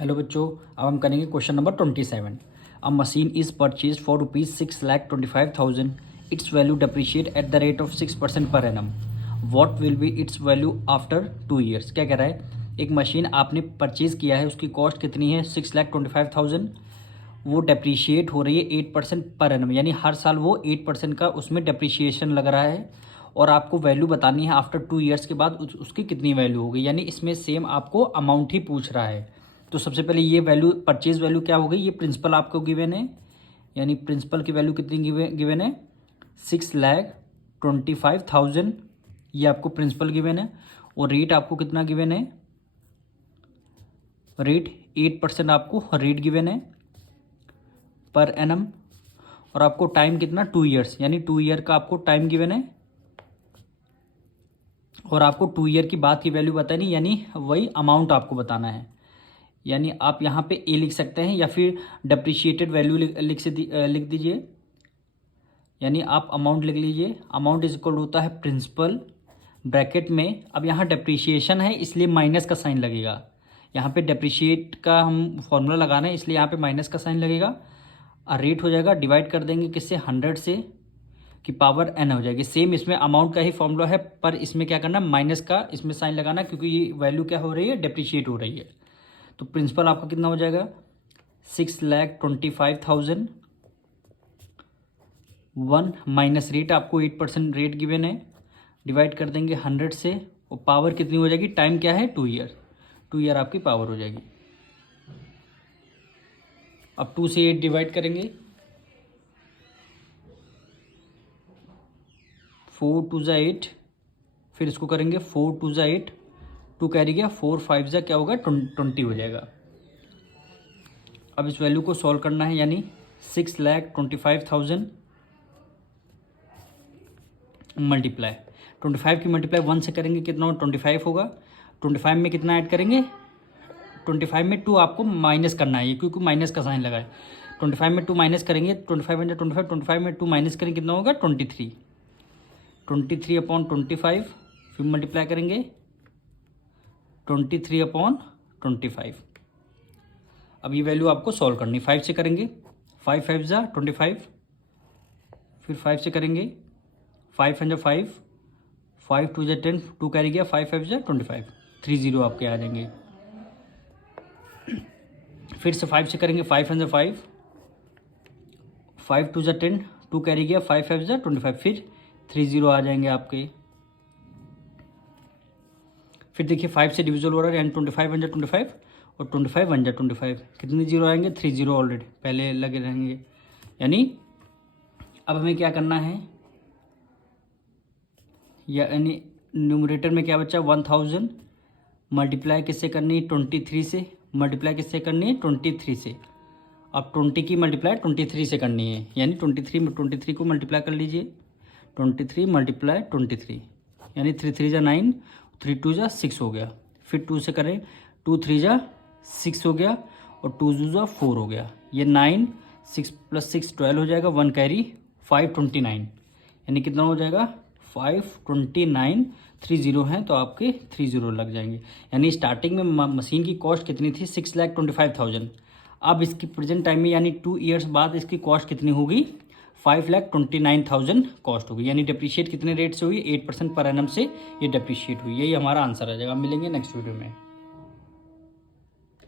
Hello बच्चों, अब हम करेंगे question number 27। A machine is purchase for ₹6,25,000। It's value depreciate at the rate of 6% per annum. What will be it's value after 2 years. क्या कह रहा है, एक मशीन आपने परचेज किया है, उसकी कॉस्ट कितनी है 6,25,000। वो डेप्रिशिएट हो रही है 8% पर एनम, यानी हर साल वो 8% का उसमें डेप्रिशिएशन लग रहा है। और आपको वैल्यू बतानी है आफ्टर 2 ईयर्स के बाद उसकी कितनी वैल्यू होगी, यानी इसमें सेम आपको अमाउंट ही पूछ रहा है। तो सबसे पहले ये वैल्यू, परचेज वैल्यू क्या हो गई, ये प्रिंसिपल आपको गिवन है, यानी प्रिंसिपल की वैल्यू कितनी गिवन है 6,25,000। ये आपको प्रिंसिपल गिवन है। और रेट आपको कितना गिवन है, रेट 8% आपको रेट गिवन है पर एनम। और आपको टाइम कितना 2 ईयर्स, यानी 2 ईयर का आपको टाइम गिवन है। और आपको 2 ईयर की बाद की वैल्यू बतानी, यानी वही अमाउंट आपको बताना है। यानी आप यहाँ पे ए लिख सकते हैं या फिर डेप्रिशिएटेड वैल्यू लिख दीजिए, यानी आप अमाउंट लिख लीजिए। अमाउंट इज इक्वल होता है प्रिंसिपल ब्रैकेट में। अब यहाँ डेप्रिशिएशन है इसलिए माइनस का साइन लगेगा। यहाँ पे डेप्रिशिएट का हम फॉर्मूला लगाना है इसलिए यहाँ पे माइनस का साइन लगेगा। और रेट हो जाएगा, डिवाइड कर देंगे किससे, 100 से, की पावर n हो जाएगी। सेम इसमें अमाउंट का ही फॉर्मूला है, पर इसमें क्या करना, माइनस का इसमें साइन लगाना, क्योंकि ये वैल्यू क्या हो रही है, डेप्रिशिएट हो रही है। तो प्रिंसिपल आपका कितना हो जाएगा 6,25,000 1 माइनस रेट, आपको 8% रेट गिवन है, डिवाइड कर देंगे 100 से। और पावर कितनी हो जाएगी, टाइम क्या है 2 ईयर, 2 ईयर आपकी पावर हो जाएगी। अब 2 से 8 डिवाइड करेंगे, 4 2 ज़ा 8, फिर इसको करेंगे 4 2 ज़ा 8, 2 कैरी गया, 4 5 ज़ा क्या होगा 20 हो जाएगा। अब इस वैल्यू को सॉल्व करना है, यानी 6,25,000 मल्टीप्लाई 25 की मल्टीप्लाई 1 से करेंगे कितना हो, 25 होगा। 25 में कितना ऐड करेंगे, 25 में 2 आपको माइनस करना है, क्योंकि माइनस का साइन लगा है। 25 में 2 माइनस करेंगे, 25 में 2 माइनस करेंगे कितना होगा 23, 23/25, फिर मल्टीप्लाई करेंगे 23/25। अब ये वैल्यू आपको सॉल्व करनी, 5 से करेंगे, 5 5 ज़ा 25, फिर 5 से करेंगे, 5 × 5, 5 2 ज़ा 10, 2 कैरी गया, 5 5 ज़ा 25, 30 आपके आ जाएंगे। फिर से 5 से करेंगे, 5 × 5, 5 2 ज़ा 10, 2 कैरी गया, 5 5 ज़ा 25, फिर 30 आ जाएंगे आपके। फिर देखिए 5 से डिविजल हो रहा है, यानी 25 × 25 और 25 × 25, कितने जीरो आएंगे 30 ऑलरेडी पहले लगे रहेंगे। यानी अब हमें क्या करना है, यानी न्यूमरेटर में क्या बचा 1000, मल्टीप्लाई किससे करनी है 23 से, मल्टीप्लाई किससे करनी है 23 से। अब 20 की मल्टीप्लाई 23 से करनी है, यानी 23 को मल्टीप्लाई कर लीजिए, 23 × 23, यानी 3 3 ज़ा 9, 3 2 ज़ा 6 हो गया। फिर 2 से करें, 2 3 ज़ा 6 हो गया, और 2 2 ज़ा 4 हो गया। ये 9, 6 + 6 12 हो जाएगा, 1 कैरी 5 29, यानी कितना हो जाएगा 529, 30 हैं तो आपके 30 लग जाएंगे। यानी स्टार्टिंग में मशीन की कॉस्ट कितनी थी 6,25,000। अब इसकी प्रेजेंट टाइम में, यानी 2 ईयर्स बाद इसकी कॉस्ट कितनी होगी 5,29,000 कॉस्ट होगी। यानी डिप्रिशिएट कितने रेट से हुई, 8% पर एनम से ये डिप्रिशिएट हुई। यही हमारा आंसर आ जाएगा। मिलेंगे नेक्स्ट वीडियो में।